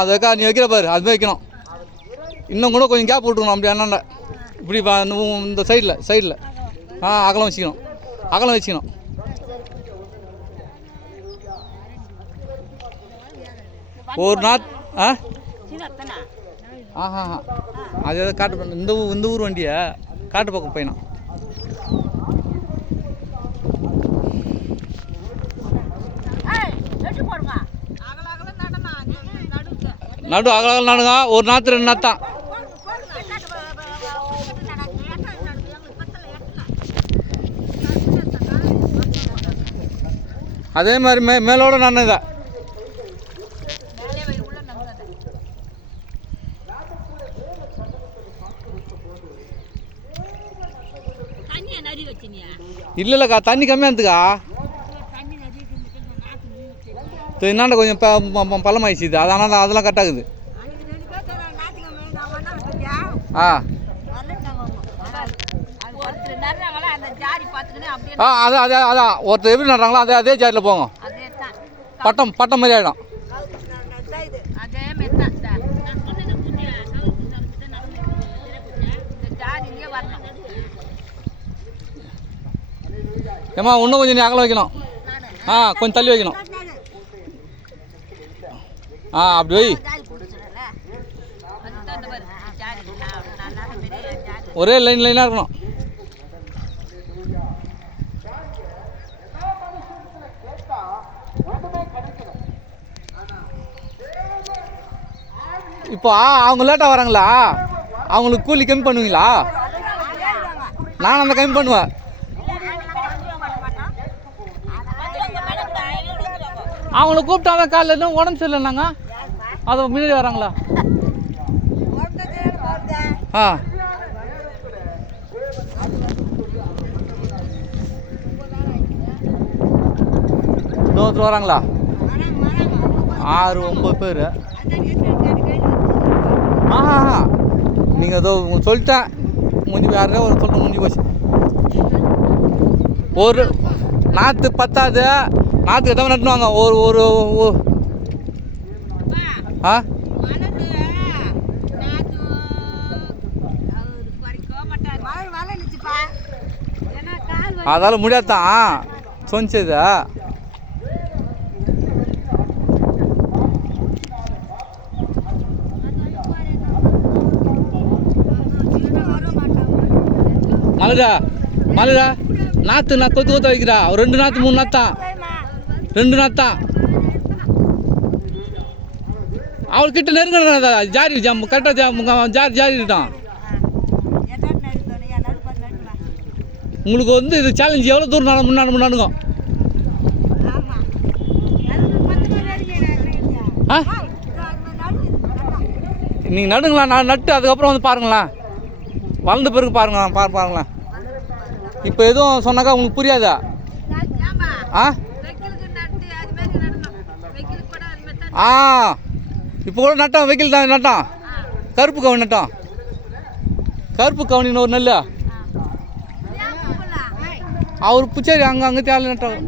அதுக்கா நீ வைக்கிற பாரு அதுமாதிரி வைக்கணும். இன்னும் கூட கொஞ்சம் கேப் விட்டுக்கணும். அப்படி அண்ணாண்ட இப்படி இந்த சைடில் அகலம் வச்சுக்கணும். ஒரு நாத் அது எதாவது காட்டு இந்த ஊர் வண்டியை காட்டு பக்கம் போயிடும். நடு அகலம் நடுங்க. ஒரு நாற்று 2 நாத்தான். அதே மாதிரி மேலோட நான் இதை இல்லைக்கா தண்ணி கம்மியாக இருந்துக்கா. என்னாண்ட கொஞ்சம் பள்ளமாயிடுச்சு இது. அதனால் அதெல்லாம் கட் ஆகுது. அதான் ஒருத்தர் எப்படி நடுறாங்களோ அதே ஜாரியில் போங்க. பட்டம் மாதிரி ஆகிடும். ஏம்மா இன்னும் கொஞ்சம் நீ அகலம் வைக்கணும். கொஞ்சம் தள்ளி வைக்கணும். அப்படி வை. ஒரே லைனாக இருக்கணும். இப்போ அவங்க லேட்டாக வராங்களா, அவங்களுக்கு கூலி கம்மி பண்ணுவீங்களா? நான் அந்த கம்மி பண்ணுவேன். அவங்கள கூப்பிட்டாதான் காலையில் இன்னும் உடம்பு சரியில்லைனாங்க அதை முன்னாடி வராங்களா? இன்னொருத்தர் வராங்களா? 6-9 பேர். நீங்கள் ஏதோ சொல்லிட்டேன் முடிஞ்சு யாருனே ஒரு சொல்லிட்டு முடிஞ்சு போச்சு. ஒரு நாற்று பத்தாது. நாற்றுக்கு எதாவது நட்டுவாங்க. ஒரு அதால் முடியாதான் சொன்னது. மலரா நாற்று நான் கொத்து வைக்கிறா. ஒரு 2 நாற்று 3 நாத்தான். 2 நாத்தான். அவள்கிட்ட நெருங்க ஜாரி கரெக்டாக ஜாரி இருக்கான். உங்களுக்கு வந்து இது சேலஞ்சு எவ்வளோ தூரம் முன்னாடுங்க. நீங்கள் நடுங்களா. நான் நட்டு அதுக்கப்புறம் வந்து பாருங்களேன். வளர்ந்த பிறகு பாருங்களேன். இப்போ எதுவும் சொன்னாக்கா உங்களுக்கு புரியாதா? இப்போ கூட நட்டான். வெயில் தான் நட்டான். கருப்பு கவுனி நட்டான். கருப்பு கவுனின்னு ஒரு நெல் அவர் புச்சேரி அங்கே தேவை நட்டான்.